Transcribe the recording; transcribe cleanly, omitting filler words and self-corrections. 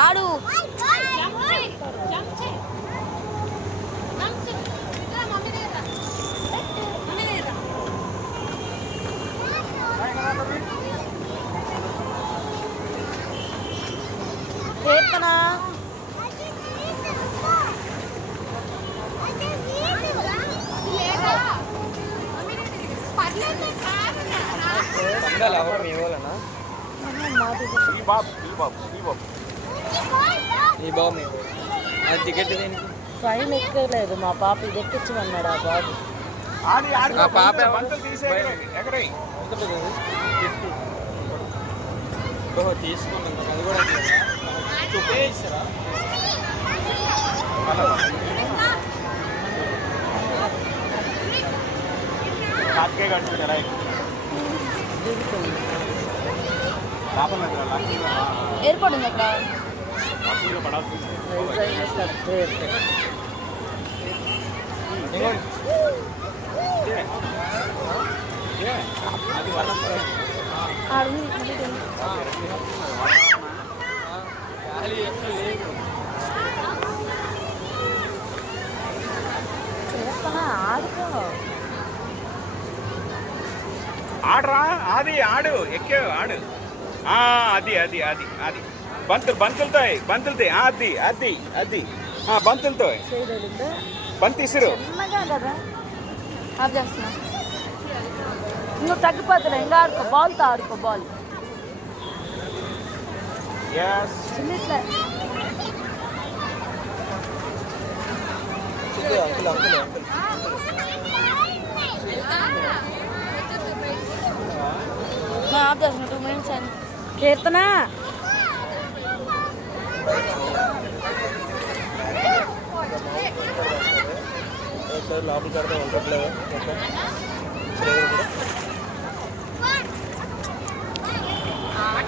ఆడు కీర్తన ticket train ఎక్కలేదు మా పాప ఇది ఎక్కించమన్నాడు ఆ బాబు పాప తీసుకున్నాను అది కూడా చూపేస్తారా ఎయిర్పోర్ట్ ఉంది అక్కడ ఆడరా అది ఆడు ఎక్కే ఆడు అది అది అది అది బంతులతాయి అది అది అది బంతులతో బంతి ఇసురు నువ్వు తగ్గిపోతున్నా ఇంకా ఆడుకో బాల్తో ఆడుకో బాల్ చిన్నట్లే ఆఫ్ చేస్తున్నా 2 minutes అని కీర్తన లోపలికి కడతా